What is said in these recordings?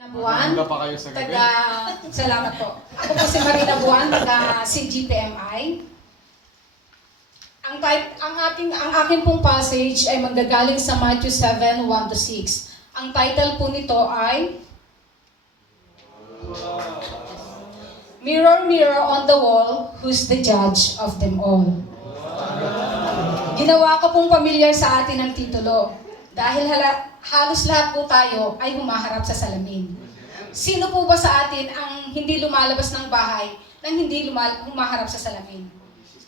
Buwan, Naganda pa kayo sa gabi? salamat po. Ako po si Marina Buwan, taga CGPMI. Ang akin pong passage ay manggagaling sa Matthew 7:1-6. Ang title po nito ay Mirror, Mirror on the Wall, Who's the Judge of Them All? Ginawa ko pong pamilyar sa atin ang titulo dahil halos lahat po tayo ay humaharap sa salamin. Sino po ba sa atin ang hindi lumalabas ng bahay nang hindi humaharap sa salamin?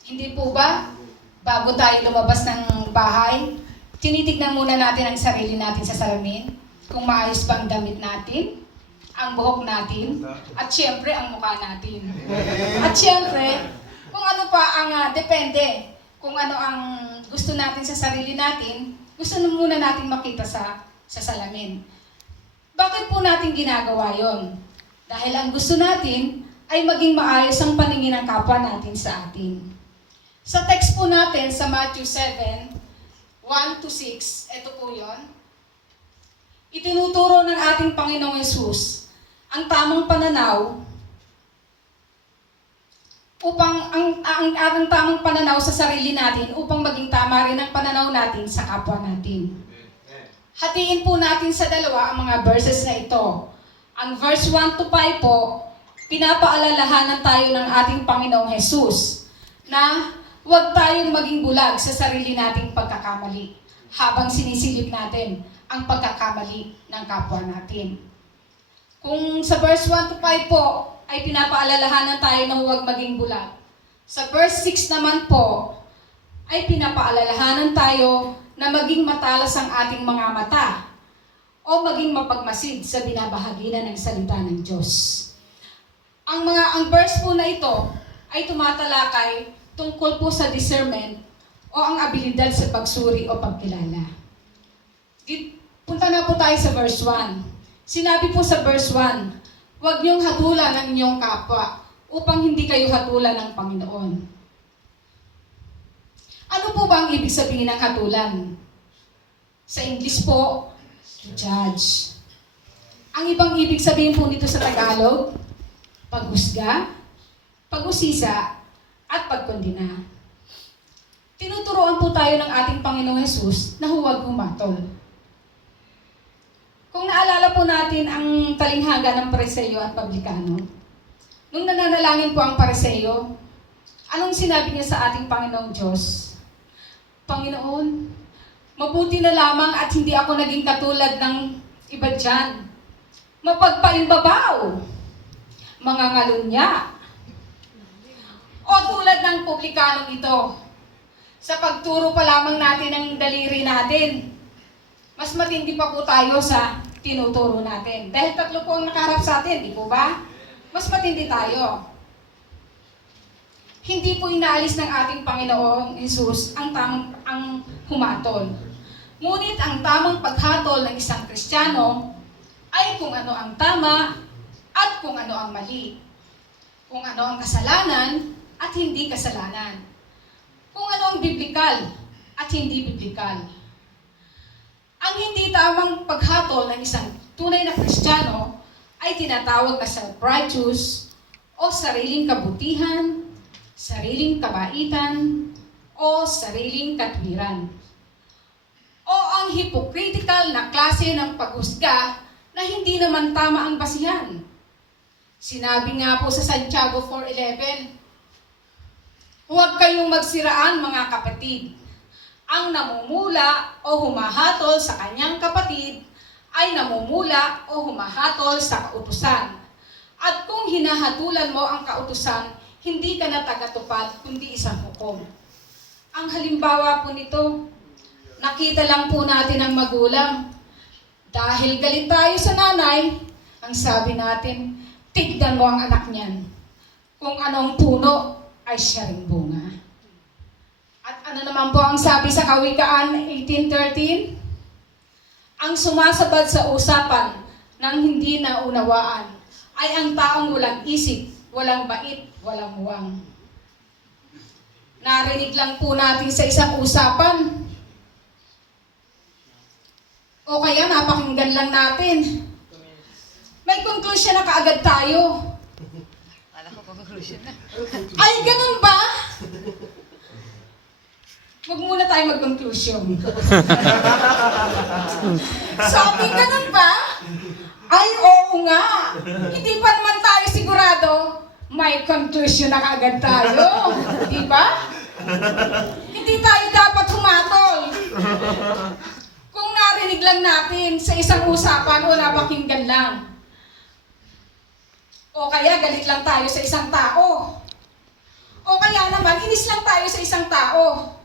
Hindi po ba? Bago tayo lumabas ng bahay, tinitignan muna natin ang sarili natin sa salamin, kung maayos ba ang damit natin, ang buhok natin, at syempre ang mukha natin. At syempre, kung ano pa ang depende, kung ano ang gusto natin sa sarili natin, gusto muna natin makita sa salamin. Bakit po natin ginagawa yon? Dahil ang gusto natin ay maging maayos ang paningin ng kapwa natin sa atin. Sa text po natin sa Matthew 7:1-6, ito po yon. Itinuturo ng ating Panginoong Hesus ang tamang pananaw upang ang tamang pananaw sa sarili natin upang maging tama rin ang pananaw natin sa kapwa natin. Hatiin po natin sa dalawa ang mga verses na ito. Ang verse 1-5 po, pinapaalalahanan tayo ng ating Panginoong Hesus na huwag tayong maging bulag sa sarili nating pagkakamali habang sinisilip natin ang pagkakamali ng kapwa natin. Kung sa verse 1-5 po ay pinapaalalahanan tayo na huwag maging bulag. Sa verse 6 naman po ay pinapaalalahanan tayo na maging matalas ang ating mga mata o maging mapagmasid sa binabahaginan ng salita ng Diyos. Ang verse po na ito ay tumatalakay tungkol po sa discernment o ang abilidad sa pagsuri o pagkilala. Punta na po tayo sa verse 1. Sinabi po sa verse 1, huwag niyong hatulan ang inyong kapwa upang hindi kayo hatulan ng Panginoon. Ano po ba ang ibig sabihin ng hatulan? Sa English po, judge. Ang ibang ibig sabihin po nito sa Tagalog, paghusga, pag-usisa, at pagkondina. Tinuturoan po tayo ng ating Panginoong Hesus na huwag humatol. Kung naalala po natin ang talinghaga ng Pariseyo at Publikano, nung nananalangin po ang Pariseyo, anong sinabi niya sa ating Panginoong Diyos? Panginoon, mabuti na lamang at hindi ako naging katulad ng iba dyan. Mapagpaimbabaw, mga ngalunya, o tulad ng publikanong ito. Sa pagturo pa lamang natin ng daliri natin, mas matindi pa po tayo sa tinuturo natin. Dahil tatlo po ang nakaharap sa atin, di po ba? Mas matindi tayo. Hindi po inaalis ng ating Panginoong Hesus ang humatol. Ngunit ang tamang paghatol ng isang Kristiyano ay kung ano ang tama at kung ano ang mali. Kung ano ang kasalanan at hindi kasalanan. Kung ano ang biblikal at hindi biblikal. Ang hindi tamang paghatol ng isang tunay na Kristiyano ay tinatawag na self-righteous o sariling kabutihan, sariling kabaitan, o sariling katwiran. O ang hypocritical na klase ng paghusga na hindi naman tama ang basihan. Sinabi nga po sa Santiago 4:11, huwag kayong magsiraan mga kapatid. Ang namumula o humahatol sa kanyang kapatid ay namumula o humahatol sa kautusan. At kung hinahatulan mo ang kautusan, hindi ka na tagatupad, kundi isang hukom. Ang halimbawa po nito, nakita lang po natin ang magulang. Dahil galit tayo sa nanay, ang sabi natin, tignan mo ang anak niyan. Kung anong puno, ay siya ring bunga. At ano naman po ang sabi sa Kawikaan 18:13? Ang sumasabad sa usapan ng hindi naunawaan ay ang taong walang isip, walang bait, walang muwang. Narinig lang po natin sa isang usapan. O kaya napakinggan lang natin. Magkonklusyon na kaagad tayo. Alam ko conclusion na. Ay, ganun ba? Huwag muna tayo mag-conclusion. Sabi, ganun ba? Ay, oo nga. Hindi pa naman tayo sigurado. May conclusion na kaagad tayo. Di ba? Hindi tayo dapat humatol. Kung narinig lang natin sa isang usapan o napakinggan lang. O kaya galit lang tayo sa isang tao. O kaya naman, inis lang tayo sa isang tao.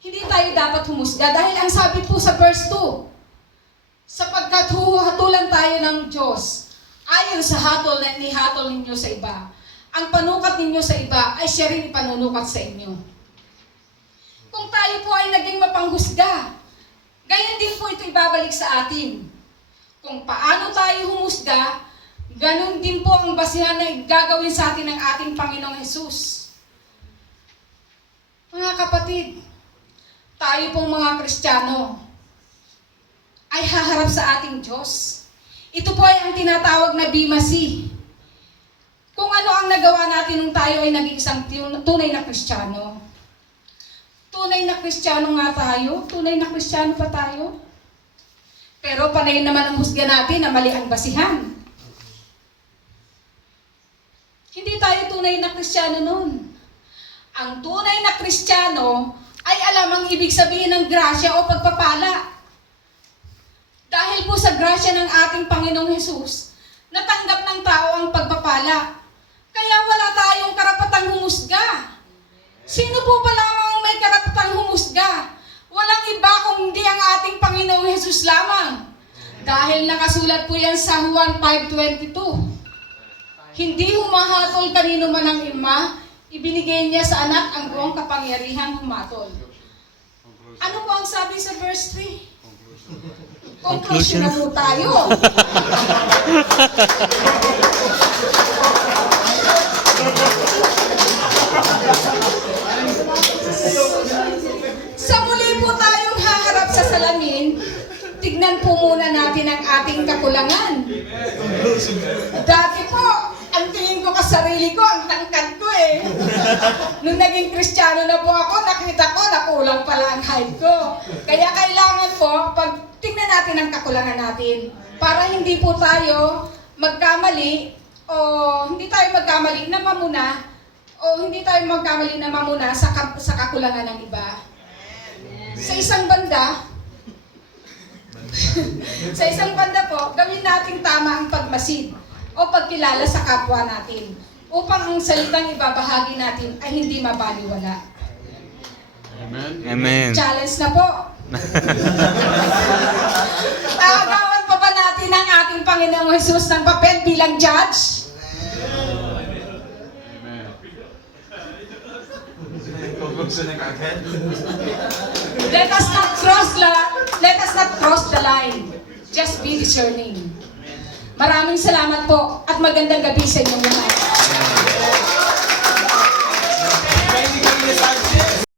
Hindi tayo dapat humusga dahil ang sabi po sa verse 2, sapagkat huhatulan tayo ng Diyos ayon sa hatol na inihatol ninyo sa iba. Ang panukat ninyo sa iba ay siya rin ipanunukat sa inyo. Kung tayo po ay naging mapanghusga, ganyan din po ito ibabalik sa atin. Kung paano tayo humusga, ganun din po ang basihan na gagawin sa atin ng ating Panginoong Hesus. Mga kapatid, tayo pong mga Kristiyano ay haharap sa ating Diyos. Ito po ay ang tinatawag na bimasi. Kung ano ang nagawa natin nung tayo ay naging isang tunay na Kristiyano. Tunay na Kristiyano nga tayo? Tunay na Kristiyano pa tayo? Pero panay naman ang husga natin na mali ang basihan. Hindi tayo tunay na Kristiyano nun. Ang tunay na Kristiyano ay alam ang ibig sabihin ng grasya o pagpapala. Dahil po sa grasya ng ating Panginoong Hesus, natanggap ng tao ang pagpapala. Kaya wala tayong karapatang humusga. Sino po ba lamang may karapatang humusga? Walang iba kundi ang ating Panginoong Hesus lamang. Dahil nakasulat po yan sa Juan 5:22. Hindi humahatol kanino man ang Ama, ibinigay niya sa anak ang buong kapangyarihang humatol. Ano po ang sabi sa verse 3? Conclusion na po tayo. Sa muli po tayong haharap sa salamin, tignan po muna natin ang ating kakulangan. Dati po, ang tingin ko kasarili ko, ang tangkad ko eh. Nung naging Kristiyano na po ako, nakita ko na kulang pala ang height ko. Kaya kailangan po, pag tingnan natin ang kakulangan natin, para hindi po tayo magkamali, o hindi tayo magkamali na mamuna, o hindi tayo magkamali na mamuna sa kakulangan ng iba. Sa isang banda, sa isang banda po, gawin natin tama ang pagmasid o pagkilala sa kapwa natin upang ang salitang ibabahagi natin ay hindi mabaliwala. Amen. Amen. Challenge na po. Aagawan pa ba natin ang ating Panginoong Hesus ng papel bilang judge? Amen. Conclusion na kagad. Let us not cross the line. Just be discerning. Maraming salamat po at magandang gabi sa inyong lahat.